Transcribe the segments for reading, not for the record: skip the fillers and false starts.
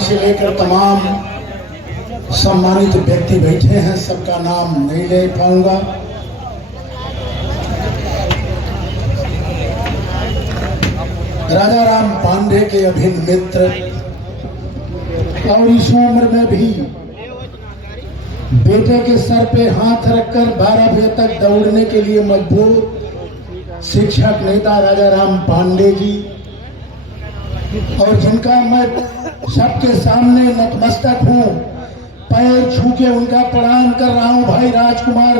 से लेकर तमाम सम्मानित व्यक्ति बैठे हैं, सबका नाम नहीं ले पाऊंगा। राजा राम पांडे के अभिन्न मित्र और इस उम्र में भी बेटे के सर पे हाथ रखकर 12 बजे तक दौड़ने के लिए मजबूर शिक्षक नेता राजा राम पांडे जी, और जिनका मैं सबके सामने नतमस्तक हूँ, पैर छू के उनका प्रणाम कर रहा हूँ। भाई राजकुमार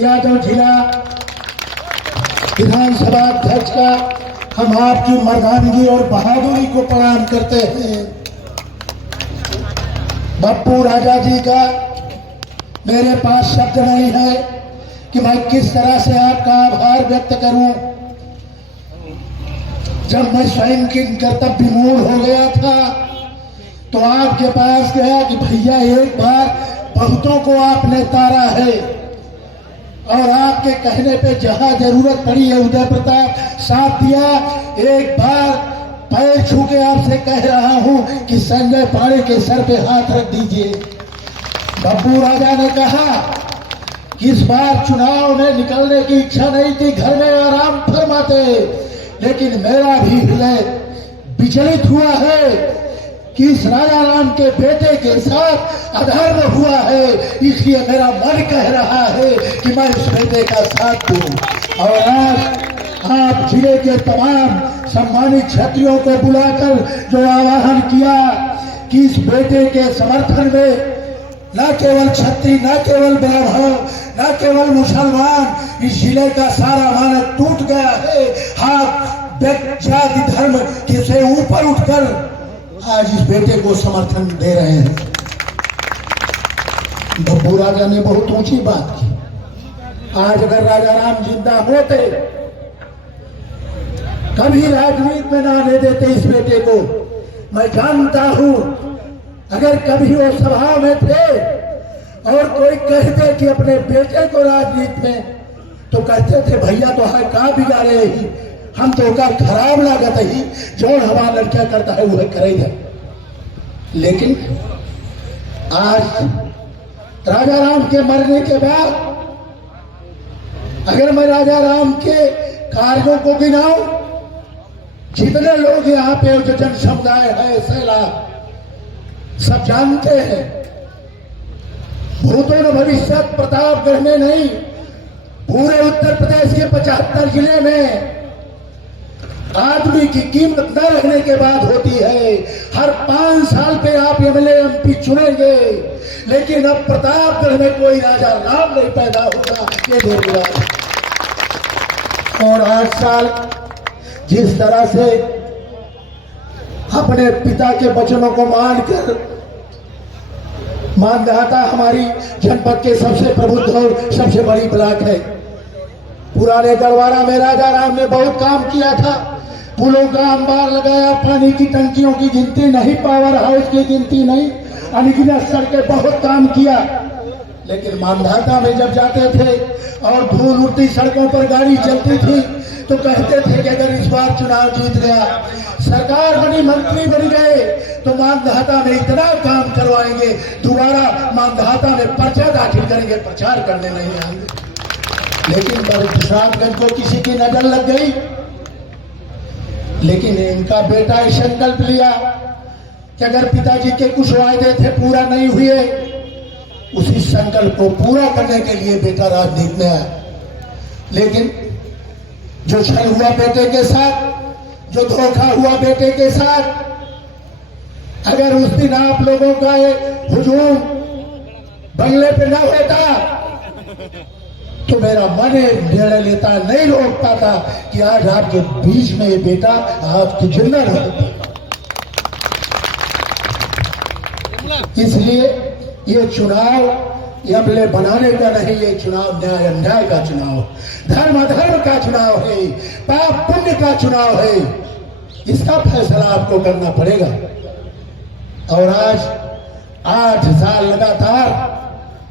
यादव जिला विधानसभा अध्यक्ष का हम आपकी मर्दानगी और बहादुरी को प्रणाम करते हैं। बप्पू राजा जी का मेरे पास शब्द नहीं है कि मैं किस तरह से आपका आभार व्यक्त करूं। जब मैं स्वयं की कर्तव्य विमूढ़ हो गया था तो आपके पास गया कि भैया एक बार बहुतों को आपने तारा है, और आपके कहने पे जहां जरूरत पड़ी है उदय प्रताप साथ दिया। एक बार पैर छू के आपसे कह रहा हूं कि संजय पांडे के सर पे हाथ रख दीजिए। बप्पू राजा ने कहा कि इस बार चुनाव में निकलने की इच्छा नहीं थी, घर में आराम फरमाते, लेकिन मेरा भी हृदय विचलित हुआ है कि इस राजा राम के बेटे के साथ अधर्म हुआ है, इसलिए मेरा मन कह रहा है कि मैं उस बेटे का साथ दूं। और आज आप जिले के तमाम सम्मानित क्षत्रियों को बुलाकर जो आह्वान किया कि इस बेटे के समर्थन में न केवल क्षत्रिय, न केवल ब्राह्मण, न केवल मुसलमान, इस जिले का सारा मानक टूट गया है। हाथ जाति धर्म के से ऊपर उठकर आज इस बेटे को समर्थन दे रहे हैं। बप्पू राजा ने बहुत ऊंची बात की। आज अगर राजा राम जिंदा होते, कभी राजनीति में ना ले देते इस बेटे को। मैं जानता हूं अगर कभी वो सभा में थे और कोई कहते कि अपने बेटे को राजनीति में, तो कहते थे भैया तो है का बिगाड़े ही, हम तो का खराब लागत ही, जो हमारा लड़का करता है वह करेगा। लेकिन आज राजा राम के मरने के बाद अगर मैं राजा राम के कार्यों को गिनाऊं, जितने लोग यहाँ पे जो जन समुदाय है सैलाब सब जानते हैं, भूतों न भविष्य प्रतापगढ़ में नहीं, पूरे उत्तर प्रदेश के 75 जिले में आदमी की कीमत न रखने के बाद होती है। हर 5 साल पे आप एमएलए एमपी चुनेंगे, लेकिन अब प्रतापगढ़ में कोई राजा राम नहीं पैदा होगा, ये देख। और 8 साल जिस तरह से अपने पिता के वचनों को मानकर मानधाता हमारी जनपद के सबसे प्रबुद्ध और सबसे बड़ी ब्लॉक है। पुराने गढ़वारा में राजा राम ने बहुत काम किया था, पुलों का अंबार लगाया, पानी की टंकियों की गिनती नहीं, पावर हाउस की गिनती नहीं, अनगिनत सड़कें बहुत काम किया। लेकिन मानधाता में जब जाते थे और धूल उड़ती सड़कों पर गाड़ी चलती थी तो कहते थे कि अगर इस बार चुनाव जीत गया, सरकार बनी, मंत्री बन गए, तो मानधाता में इतना काम करवाएंगे, दोबारा मानधाता में पर्चा दाखिल करेंगे, प्रचार करने नहीं आएंगे। लेकिन प्रसादगंज को किसी की नजर लग गई, लेकिन इनका बेटा संकल्प लिया कि अगर पिताजी के कुछ वायदे थे पूरा नहीं हुए, उसी संकल्प को पूरा करने के लिए बेटा राजनीति में आया। लेकिन जो छल हुआ बेटे के साथ, जो धोखा हुआ बेटे के साथ, अगर उस दिन आप लोगों का हुजूम बंगले पे ना होता तो मेरा मन निर्णय लेता, नहीं रोक पाता कि आज आपके बीच में ये बेटा आपकी जिंदा रहता। इसलिए ये चुनाव एमएलए बनाने का नहीं, ये चुनाव न्याय अन्याय का चुनाव, धर्म अधर्म का चुनाव है, पाप पुण्य का चुनाव है। इसका फैसला आपको करना पड़ेगा। और आज 8 साल लगातार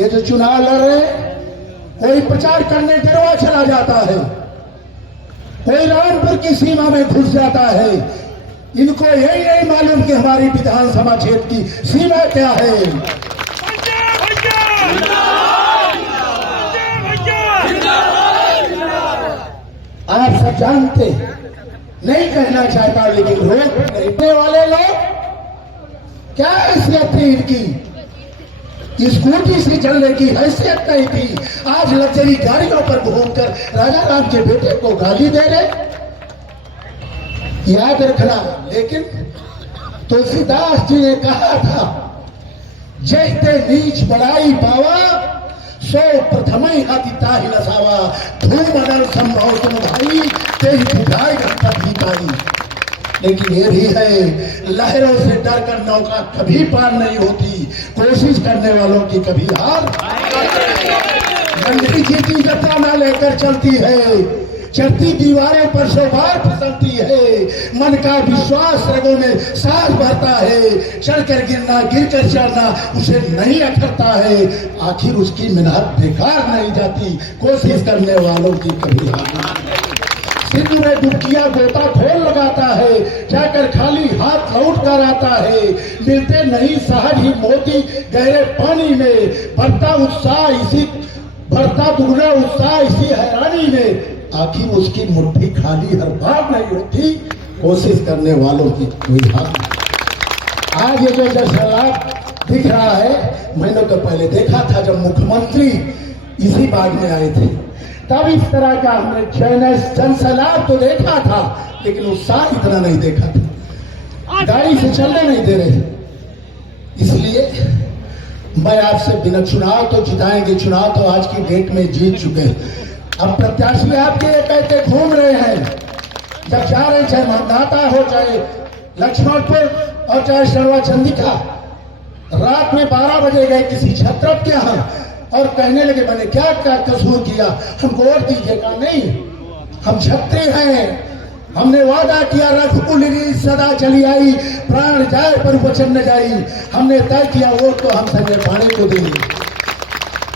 ये जो चुनाव लड़ रहे हैं, कोई प्रचार करने डरवा चला जाता है, कोई रामपुर की सीमा में घुस जाता है, इनको यही नहीं मालूम कि हमारी विधानसभा क्षेत्र की सीमा क्या है। आप सब जानते, नहीं कहना चाहता लेकिन रोकने वाले लोग क्या हैसियत थी इनकी, स्कूटी से चलने की हैसियत नहीं थी। आज लग्जरी गाड़ियों पर घूमकर राजा राम के बेटे को गाली दे रहे, याद रखना। लेकिन तुलसीदास जी ने कहा था, जैते नीच बड़ाई पावा सो प्रथमई अति ताहि नसावा, धूम अनल संभव तुम भाई तेरी बुझाई कभी पाई। लेकिन ये भी है, लहरों से डरकर नौका कभी पार नहीं होती, कोशिश करने वालों की कभी हार। गंदगी जी की यात्रा न लेकर चलती है, चढ़ती दीवारों पर शोभार फिसलती है, मन का विश्वास रगों में सांस भरता है, चढ़कर गिरना गिरकर चढ़ना उसे नहीं अखरता है, आखिर उसकी मेहनत बेकार नहीं जाती, कोशिश करने वालों की कभी हार। सिंधु में डुबकिया गोता खोल लगाता है, जाकर खाली हाथ लौट कर आता है, मिलते नहीं सहज ही मोती गहरे पानी में, बढ़ता दुगना उत्साह इसी हैरानी में, आखिर उसकी मुट्ठी खाली हर बार नहीं होती, कोशिश करने वालों की कोई हार। आज ये जो जलसैलाब दिख रहा है, महीनों तो पहले देखा था जब मुख्यमंत्री इसी बाग में आए थे, तब इस तरह का हमने जलसैलाब तो देखा था, लेकिन उत्साह इतना नहीं देखा था, गाड़ी से चलने नहीं दे रहे। इसलिए मैं आपसे बिना चुनाव तो जिताएंगे, चुनाव तो आज की डेट में जीत चुके हैं। अब प्रत्याशी आपके कहते घूम रहे हैं, जब जा रहे, चाहे मतदाता हो, चाहे लक्ष्मणपुर और चाहे शर्वा चंदिका, रात में 12 बजे गए किसी छत्रप के यहाँ और कहने लगे मैंने क्या क्या कसूर किया, हमको वोट दीजिएगा। नहीं, हम क्षत्रिय हैं, हमने वादा किया रघुकुल सदा चली आई, प्राण जाए पर वचन न जाई, हमने तय किया वोट तो हम संजय पांडे को देंगे।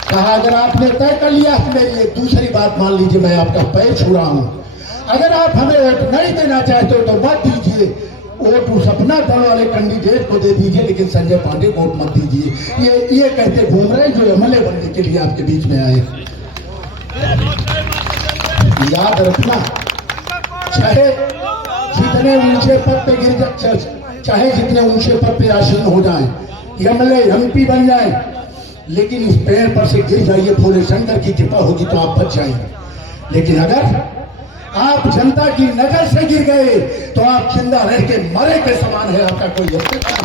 कहा अगर आपने तय कर लिया, मेरी एक दूसरी बात मान लीजिए, मैं आपका पैर छू रहा हूं, अगर आप हमें वोट नहीं देना चाहते हो तो मत दीजिए, वोट उस अपना दल वाले कैंडिडेट को दे दीजिए, लेकिन संजय पांडे को वोट मत दीजिए। ये कहते घूम रहे जो एमएलए बनने के लिए आपके बीच में आए। याद रखना, चाहे जितने ऊंचे पद पे गिर जाए, चाहे जितने ऊंचे पद पे आसीन हो जाए, एमएलए एमपी बन जाए, लेकिन इस पेड़ पर से गिर जाइए, भोले शंकर की कृपा होगी तो आप बच जाएंगे। लेकिन अगर आप जनता की नजर से गिर गए तो आप जिंदा रह के मरे के समान है, आपका कोई अस्तित्व।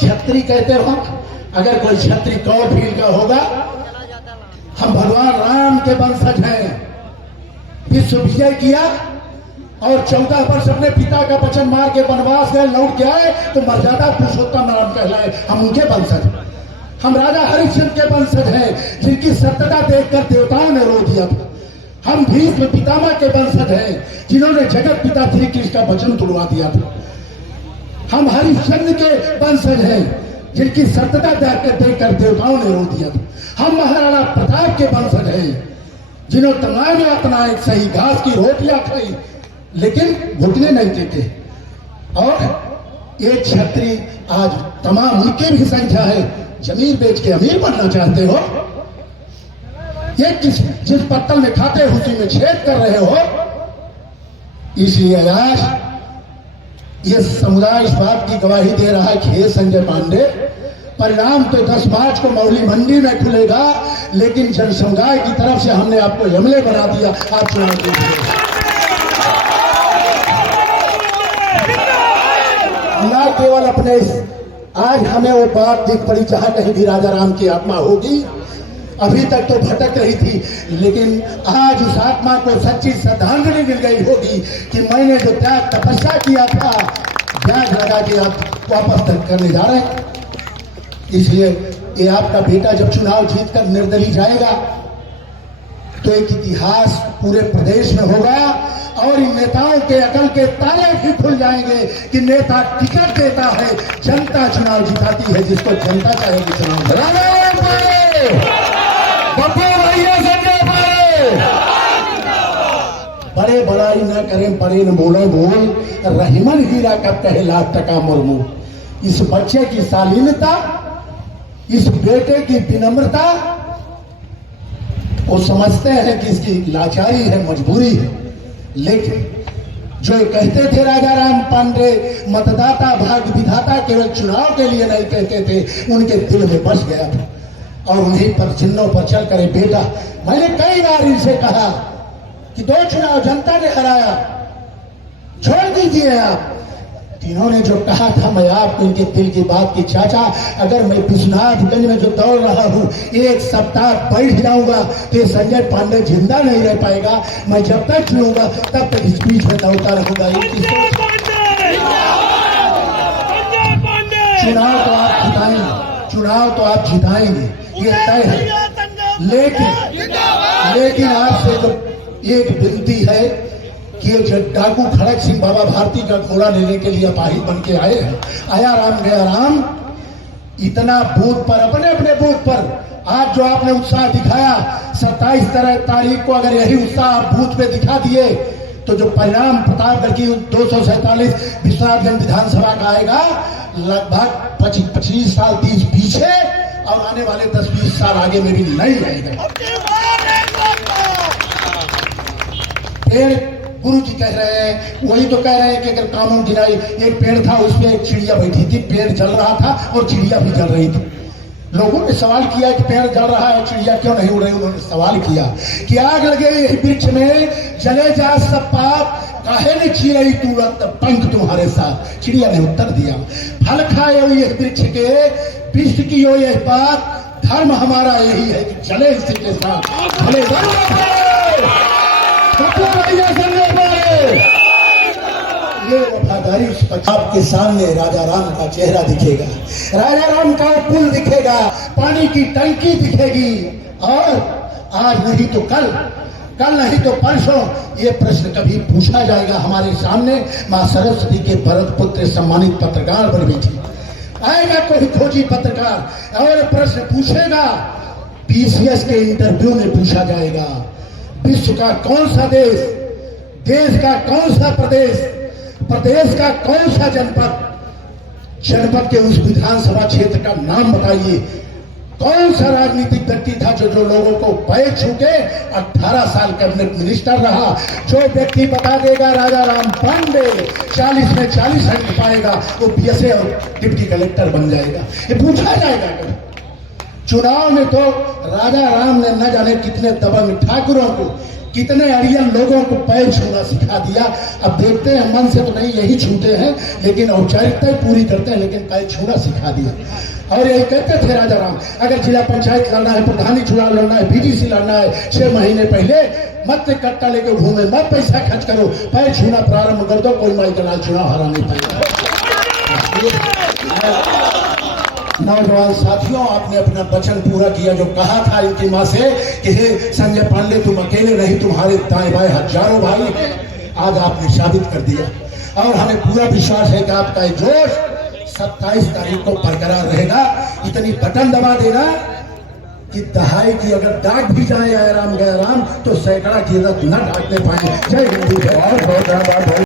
छत्री कहते हो, अगर कोई छत्री कौर फील का होगा, हम भगवान राम के वंशज हैं, विश्व विजय किया और 14 वर्ष अपने पिता का वचन मार के वनवास गए, लौट के आए तो मर्यादा पुरुषोत्तम राम कहलाए, हम उनके वंशज। हम राजा हरिश्चंद्र के वंशज हैं, जिनकी सत्यता देखकर देवताओं ने रो दिया था। हम भीष्म पितामह के वंशज हैं, जिन्होंने जगत पिता श्री कृष्ण का वचन तोड़वा दिया था। हम हरिश्चंद्र के वंशज हैं, जिनकी सत्यता देखकर देवताओं ने रो दिया था। हम महाराणा प्रताप के वंशज हैं, जिन्होंने तनाए सही घास की रोटियां खाई, लेकिन घुटने नहीं देते। और एक छत्री आज तमाम उनकी भी संख्या है, जमीन बेच के अमीर बनना चाहते हो, ये जिस पत्तल में खाते हो उसी में छेद कर रहे हो। इसलिए आज ये समुदाय इस बात की गवाही दे रहा है कि हे संजय पांडे, परिणाम तो 10 मार्च को मौली मंडी में खुलेगा, लेकिन जन समुदाय की तरफ से हमने आपको एमएलए बना दिया, आप चुनाव दीजिए। ना केवल अपने आज हमें वो बात दिख पड़ी जहां कहीं भी राजा राम की आत्मा होगी, अभी तक तो भटक रही थी, लेकिन आज उस आत्मा को सच्ची श्रद्धांजलि मिल गई होगी कि मैंने जो त्याग तपस्या किया था, ब्याज लगा के आप वापस तक करने जा रहे हैं। इसलिए ये आपका बेटा जब चुनाव जीत कर निर्दलीय जाएगा तो एक इतिहास पूरे प्रदेश में होगा और इन नेताओं के अकल के ताले भी खुल जाएंगे कि नेता टिकट देता है, जनता चुनाव जिताती है, जिसको जनता चाहेगी चुनाव। बड़े बड़ाई न करें, बड़े न बोले बोल, रहीमन हीरा कब कहे लाख टका मुर्मू। इस बच्चे की शालीनता, इस बेटे की विनम्रता, वो समझते हैं कि इसकी लाचारी है, मजबूरी है। लेकिन जो कहते थे राजा राम पांडे मतदाता भाग विधाता केवल चुनाव के लिए नहीं कहते थे, उनके दिल में बस गया था। और उन्हीं पर चिन्हों पर चल करे बेटा, मैंने कई बार इनसे कहा कि 2 चुनाव जनता ने हराया, छोड़ दीजिए आप। तीनों ने जो कहा था, मैं आपको इनके दिल की बात की, चाचा अगर मैं विश्वनाथगंज में जो दौड़ रहा हूँ 1 सप्ताह बैठ जाऊंगा तो ये संजय पांडे जिंदा नहीं रह पाएगा। मैं जब तक जीऊंगा तब तक इस बीच में दौड़ता रहूंगा। चुनाव तो आप जिताएंगे, चुनाव तो आप जिताएंगे, ये तय है। लेकिन आपसे जो एक विनती है कि जो डाकू खड़क सिंह बाबा भारती का घोड़ा लेने के लिए अपाहिज बन के आए हैं, आया राम गया राम, इतना बूथ पर, अपने अपने बूथ पर आज जो आपने उत्साह दिखाया, 27 तारीख को अगर यही उत्साह आप बूथ पे दिखा दिए तो जो परिणाम प्रतापगढ़ की 247 विश्वनाथगंज विधानसभा का आएगा, लगभग 25 साल 30 पीछे और आने वाले 10-20 साल आगे में भी नहीं रहेगा। पेड़ गुरु जी कह रहे हैं, वही तो कह रहे हैं कि अगर कानून गिराई, एक पेड़ था उसमें एक चिड़िया बैठी थी, पेड़ जल रहा था और चिड़िया भी जल रही थी। लोगों ने सवाल किया कि पेड़ जल रहा है, चिड़िया क्यों नहीं उड़ रही? उन्होंने सवाल किया कि आग लगे यही वृक्ष में, जले जा सब पाप, काहे ने चिड़ई तू रक्त पंख तुम्हारे साथ। चिड़िया ने उत्तर दिया, फल खाए हो यह वृक्ष के, विष्ट की हो यह बात, धर्म हमारा यही है कि जले इसी के साथ भले ये वफादारी उस आपके सामने राजा राम का चेहरा दिखेगा, राजा राम का पुल दिखेगा, पानी की टंकी दिखेगी। और आज नहीं तो कल, कल नहीं तो परसों ये प्रश्न कभी पूछा जाएगा हमारे सामने। मां सरस्वती के भरत पुत्र सम्मानित पत्रकार पर बैठी आएगा कोई खोजी पत्रकार और प्रश्न पूछेगा, पीसीएस के इंटरव्यू में पूछा जाएगा, विश्व का कौन सा देश, देश का कौन सा प्रदेश, प्रदेश का कौन सा जनपद, जनपद के उस विधानसभा क्षेत्र का नाम बताइए। कौन सा राजनीतिक व्यक्ति था जो लोगों को पैर छूके 18 साल कैबिनेट मिनिस्टर रहा? जो व्यक्ति बता देगा राजा राम पांडे 40 में 40 अंक पाएगा, वो बीएसए और डिप्टी कलेक्टर बन जाएगा। ये पूछा जाएगा कभी। चुनाव में तो राजा राम ने न जाने कितने दबंग ठाकुरों को, कितने अड़ियल लोगों को पैर छूना सिखा दिया। अब देखते हैं, मन से तो नहीं यही छूते हैं, लेकिन औपचारिकताएं पूरी करते हैं, लेकिन पैर छूना सिखा दिया। और यही कहते थे राजा राम, अगर जिला पंचायत लड़ना है, प्रधानी चुनाव लड़ना है, बीडीसी लड़ना है, 6 महीने पहले मत कट्टा लेके घूमे, मत पैसा खर्च करो, पैर छूना प्रारंभ कर दो, कोई माई दलाल चुनाव हरा नहीं पाएगा। नौजवान साथियों, आपने अपना वचन पूरा किया, जो कहा था इनकी मां से कि हे संजय पांडे तुम अकेले नहीं, तुम्हारे दाएं बाएं हजारों भाई हैं। आज आपने साबित कर दिया और हमें पूरा विश्वास है कि आपका जोश 27 तारीख को बरकरार रहेगा। इतनी बटन दबा देना कि दहाई की अगर डाक भी जाए आया राम गया राम, तो सैकड़ा की न डाकने पाए। जय हिंद।